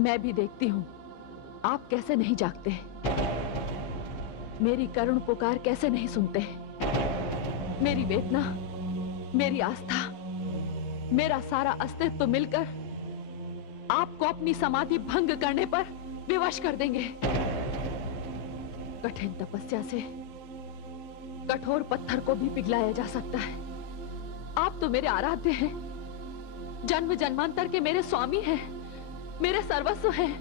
मैं भी देखती हूँ आप कैसे नहीं जागते, मेरी करुण पुकार कैसे नहीं सुनते। मेरी वेदना, मेरी आस्था, मेरा सारा अस्तित्व मिलकर आपको अपनी समाधि भंग करने पर विवश कर देंगे। कठिन तपस्या से कठोर पत्थर को भी पिघलाया जा सकता है। आप तो मेरे आराध्य हैं, जन्म जन्मांतर के मेरे स्वामी हैं, मेरे सर्वस्व हैं।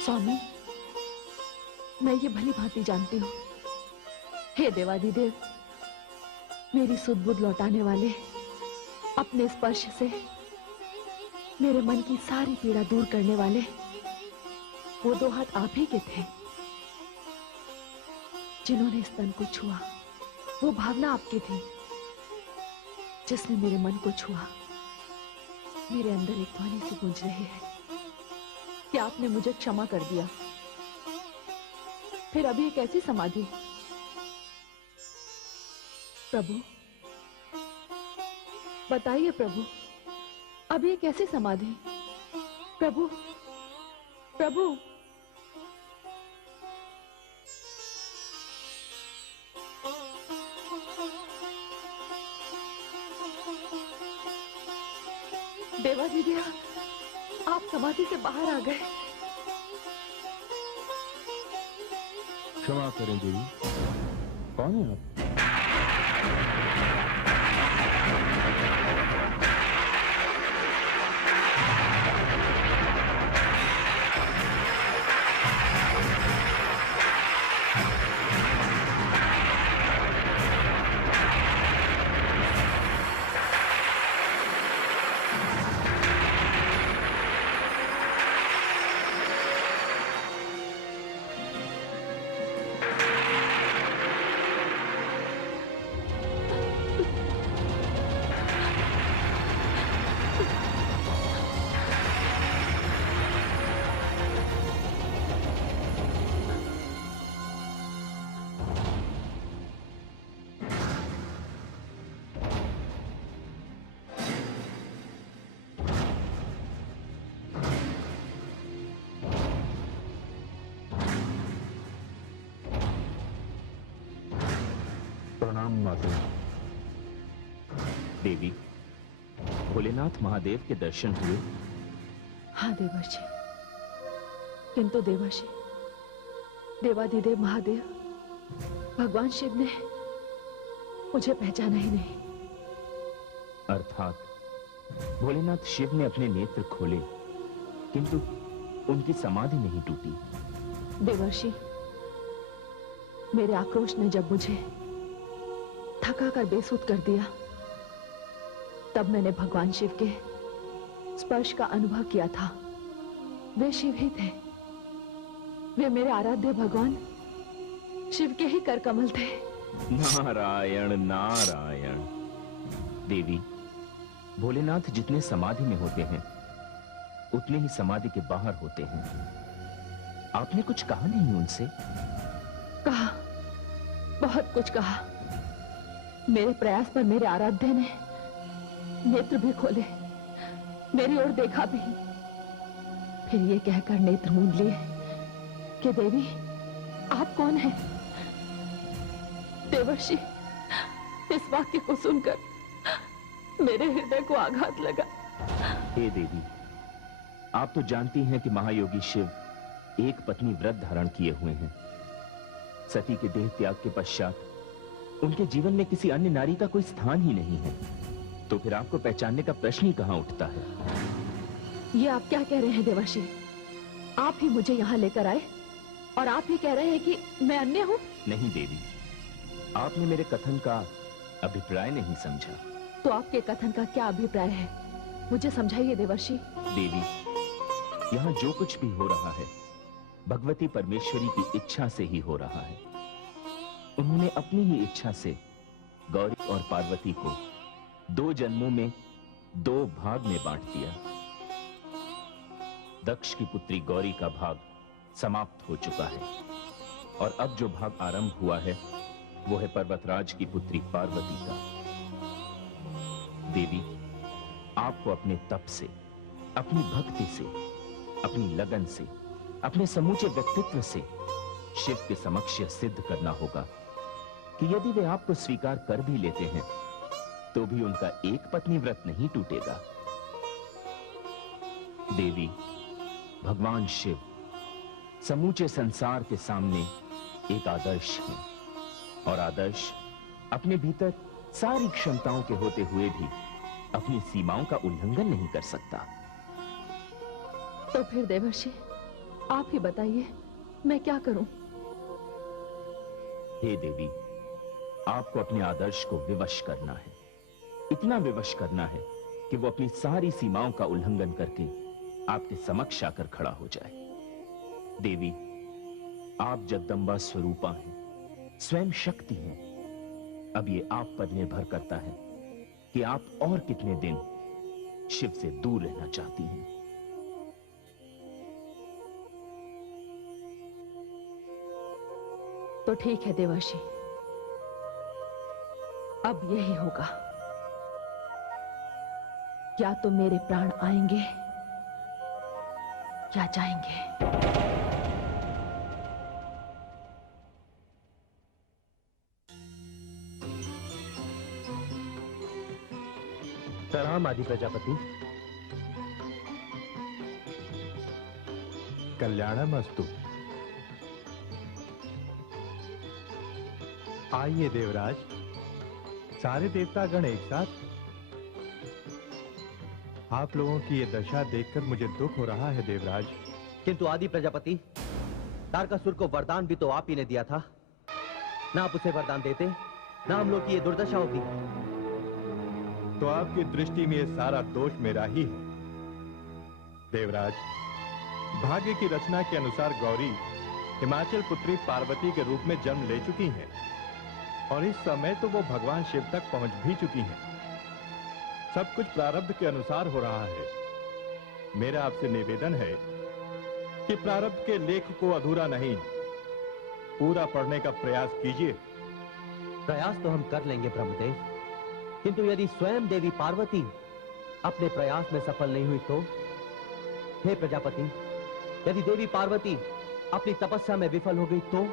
स्वामी, मैं ये भली भांति जानती हूँ, हे देवाधिदेव, मेरी सुध-बुध लौटाने वाले, अपने स्पर्श से मेरे मन की सारी पीड़ा दूर करने वाले वो दो हाथ आप ही के थे। जिन्होंने इस तन को छुआ, वो भावना आपकी थी जिसने मेरे मन को छुआ। मेरे अंदर एक ध्वनि सी गूंज रही है कि आपने मुझे क्षमा कर दिया। फिर अभी एक ऐसी समाधि, प्रभु बताइए प्रभु, अभी एक ऐसी समाधि, प्रभु प्रभु। देवाधिदेव, आप समाधि से बाहर आ गए। क्षमा करें देवी, कौन है आप? प्रणाम माता। देवी, भोलेनाथ महादेव के दर्शन हुए? हाँ देवर्षि, किंतु देवर्षि, देवाधिदेव महादेव भगवान शिव ने मुझे पहचाना ही नहीं। अर्थात भोलेनाथ शिव ने अपने नेत्र खोले, किंतु उनकी समाधि नहीं टूटी। देवर्षि, मेरे आक्रोश ने जब मुझे थका कर बेसुध कर दिया, तब मैंने भगवान शिव के स्पर्श का अनुभव किया था। वे शिव ही थे, वे मेरे आराध्य भगवान शिव के ही कर कमल थे। नारायण नारायण। देवी, भोलेनाथ जितने समाधि में होते हैं, उतने ही समाधि के बाहर होते हैं। आपने कुछ कहा नहीं उनसे? कहा, बहुत कुछ कहा। मेरे प्रयास पर मेरे आराध्य ने नेत्र भी खोले, मेरी ओर देखा भी, फिर ये कहकर नेत्र मूंद लिए कि देवी आप कौन हैं? देवर्षि, इस वाक्य को सुनकर मेरे हृदय को आघात लगा। हे देवी, आप तो जानती हैं कि महायोगी शिव एक पत्नी व्रत धारण किए हुए हैं। सती के देह त्याग के पश्चात उनके जीवन में किसी अन्य नारी का कोई स्थान ही नहीं है। तो फिर आपको पहचानने का प्रश्न ही कहां उठता है? ये आप क्या कह रहे हैं देवर्षि? आप ही मुझे यहाँ लेकर आए और आप ही कह रहे हैं कि मैं अन्य हूँ? नहीं देवी, आपने मेरे कथन का अभिप्राय नहीं समझा। तो आपके कथन का क्या अभिप्राय है, मुझे समझाइए देवर्षि। देवी, यहाँ जो कुछ भी हो रहा है, भगवती परमेश्वरी की इच्छा से ही हो रहा है। उन्होंने अपनी ही इच्छा से गौरी और पार्वती को 2 जन्मों में 2 भाग में बांट दिया। दक्ष की पुत्री गौरी का भाग समाप्त हो चुका है और अब जो भाग आरंभ हुआ है वो है पर्वतराज की पुत्री पार्वती का। देवी, आपको अपने तप से, अपनी भक्ति से, अपनी लगन से, अपने समूचे व्यक्तित्व से शिव के समक्ष सिद्ध करना होगा कि यदि वे आपको स्वीकार कर भी लेते हैं तो भी उनका एक पत्नी व्रत नहीं टूटेगा। देवी, भगवान शिव समूचे संसार के सामने एक आदर्श है और आदर्श अपने भीतर सारी क्षमताओं के होते हुए भी अपनी सीमाओं का उल्लंघन नहीं कर सकता। तो फिर देवर्षि, आप ही बताइए, मैं क्या करूं? हे देवी, आपको अपने आदर्श को विवश करना है। इतना विवश करना है कि वो अपनी सारी सीमाओं का उल्लंघन करके आपके समक्ष आकर खड़ा हो जाए। देवी, आप जगदम्बा स्वरूपा हैं, स्वयं शक्ति हैं। अब ये आप पर निर्भर करता है कि आप और कितने दिन शिव से दूर रहना चाहती हैं। तो ठीक है देवर्षि, अब यही होगा। या तो मेरे प्राण आएंगे या जाएंगे। प्रणाम आदि प्रजापति। कल्याणमस्तु। आइए देवराज, सारे देवता गण एक साथ। आप लोगों की ये दशा देखकर मुझे दुख हो रहा है देवराज। किंतु आदि प्रजापति, तारकासुर को वरदान भी तो आप ही ने दिया था। ना आप उसे वरदान देते, ना हम लोग की ये दुर्दशा होती। तो आपकी दृष्टि में ये सारा दोष मेरा ही है देवराज। भाग्य की रचना के अनुसार गौरी हिमाचल पुत्री पार्वती के रूप में जन्म ले चुकी हैं और इस समय तो वो भगवान शिव तक पहुंच भी चुकी हैं। सब कुछ प्रारब्ध के अनुसार हो रहा है। मेरा आपसे निवेदन है कि प्रारब्ध के लेख को अधूरा नहीं, पूरा पढ़ने का प्रयास कीजिए। प्रयास तो हम कर लेंगे ब्रह्मदेव, किंतु यदि स्वयं देवी पार्वती अपने प्रयास में सफल नहीं हुई तो? हे प्रजापति, यदि देवी पार्वती अपनी तपस्या में विफल हो गई तो?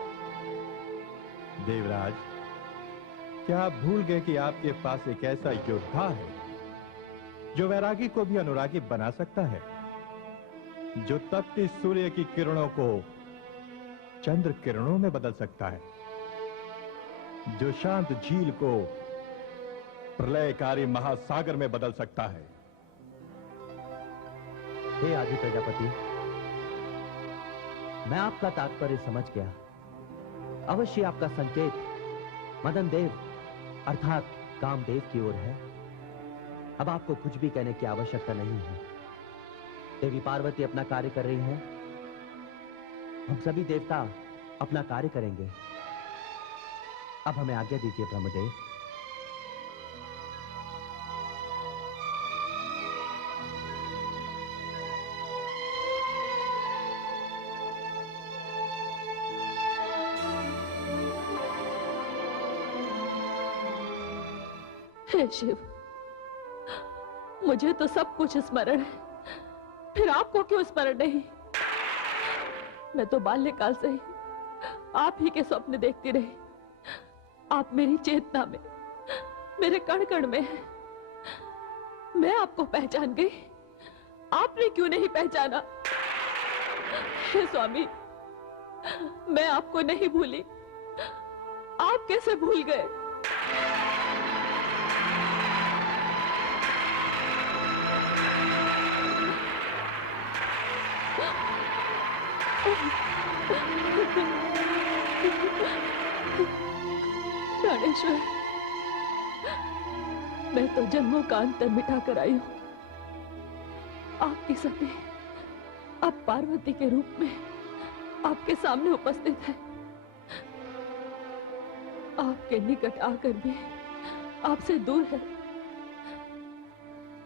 देवराज, क्या आप भूल गए कि आपके पास एक ऐसा योद्धा है जो वैरागी को भी अनुरागी बना सकता है, जो तपती सूर्य की किरणों को चंद्र किरणों में बदल सकता है, जो शांत झील को प्रलयकारी महासागर में बदल सकता है। हे आदि प्रजापति, मैं आपका तात्पर्य समझ गया। अवश्य आपका संकेत मदन देव अर्थात कामदेव की ओर है। अब आपको कुछ भी कहने की आवश्यकता नहीं है। देवी पार्वती अपना कार्य कर रही हैं, हम सभी देवता अपना कार्य करेंगे। अब हमें आज्ञा दीजिए ब्रह्मदेव। हे शिव, मुझे तो सब कुछ स्मरण है, फिर आपको क्यों स्मरण नहीं? मैं तो बाल्यकाल से ही आप ही के स्वप्न देखती रही। आप मेरी चेतना में, मेरे कण कण में हैं। मैं आपको पहचान गई, आपने क्यों नहीं पहचाना? हे स्वामी, मैं आपको नहीं भूली, आप कैसे भूल गए? प्राणेश्वर, मैं तो जन्मों का अंतर मिटा कर आई हूं। आपकी सती अब पार्वती के रूप में आपके सामने उपस्थित है। आपके निकट आकर भी आपसे दूर है।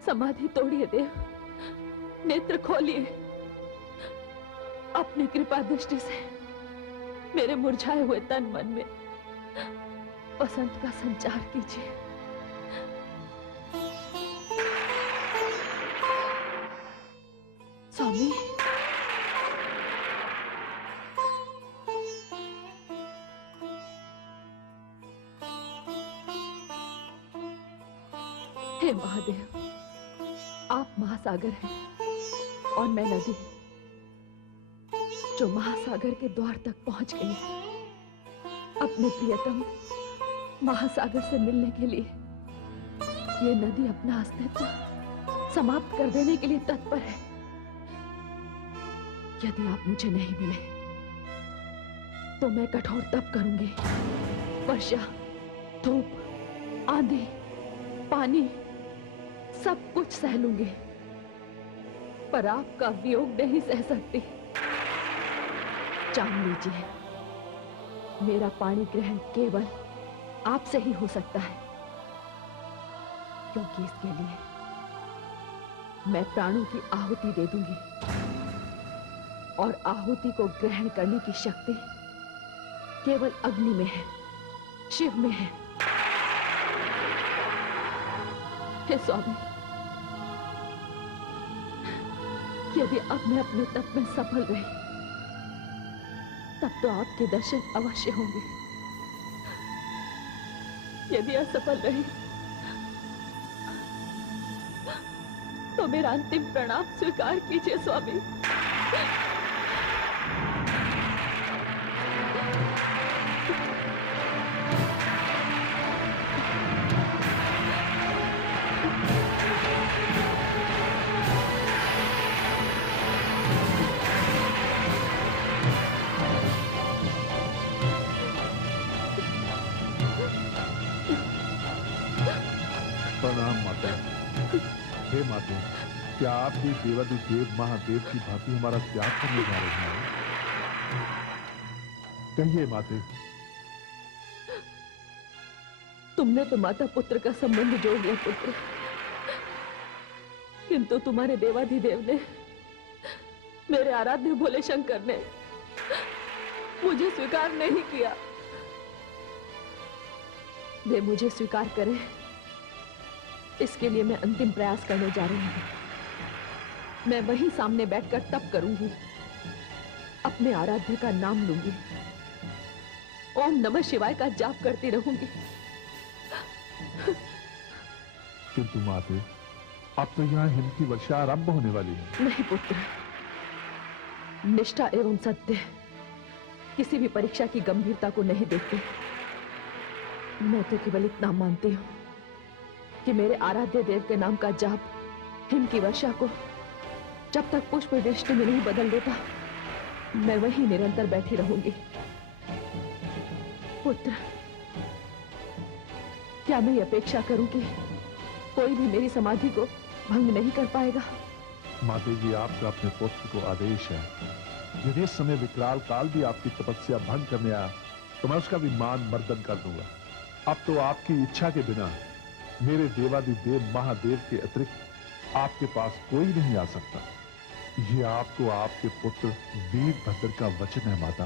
समाधि तोड़िए देव, नेत्र खोलिए। अपनी कृपा दृष्टि से मेरे मुरझाए हुए तन मन में वसंत का संचार कीजिए। स्वामी, हे महादेव, आप महासागर हैं और मैं नदी जो महासागर के द्वार तक पहुंच गई है। अपने प्रियतम महासागर से मिलने के लिए ये नदी अपना अस्तित्व समाप्त कर देने के लिए तत्पर है। यदि आप मुझे नहीं मिले तो मैं कठोर तप करूंगी। वर्षा, धूप, आंधी, पानी सब कुछ सह लूंगी, पर आपका वियोग नहीं सह सकती। जान लीजिए, मेरा पाणी ग्रहण केवल आपसे ही हो सकता है, क्योंकि इसके लिए मैं प्राणों की आहुति दे दूंगी, और आहुति को ग्रहण करने की शक्ति केवल अग्नि में है, शिव में है। हे स्वामी, यदि अब मैं अपने तप में सफल रही, तब तो आपके दर्शन अवश्य होंगे। यदि असफल रही तो मेरा अंतिम प्रणाम स्वीकार कीजिए स्वामी। प्रणाम माता। हे माता, क्या आप भी देवादिदेव महादेव की भांति हमारा त्याग करने जा रहे हैं? कहिए माते। तुमने तो माता पुत्र का संबंध जोड़ लिया पुत्र, किंतु तुम्हारे देवाधिदेव ने, मेरे आराध्य भोले शंकर ने मुझे स्वीकार नहीं किया। वे मुझे स्वीकार करें, इसके लिए मैं अंतिम प्रयास करने जा रही हूं। मैं वहीं सामने बैठकर तप करूंगी, अपने आराध्य का नाम लूंगी, ओम नमः शिवाय का जाप करती रहूंगी। किंतु माते, अब तो यहाँ हिम की वर्षा आरंभ होने वाली है। नहीं पुत्र, निष्ठा एवं सत्य किसी भी परीक्षा की गंभीरता को नहीं देखते। मैं तो केवल इतना मानती हूं कि मेरे आराध्य देव के नाम का जाप हिम की वर्षा को जब तक पुष्प दृष्टि में नहीं बदल देता, मैं वहीं निरंतर बैठी रहूंगी। पुत्र, क्या मैं ये अपेक्षा करूं कि कोई भी मेरी समाधि को भंग नहीं कर पाएगा? माते जी, आपका अपने पुत्र को आदेश है, यदि इस समय विकराल काल भी आपकी तपस्या भंग करने आया तो मैं उसका भी मान मर्दन कर दूंगा। अब तो आपकी इच्छा के बिना मेरे देवादिदेव महादेव के अतिरिक्त आपके पास कोई नहीं आ सकता। ये आपको आपके पुत्र वीरभद्र का वचन है माता।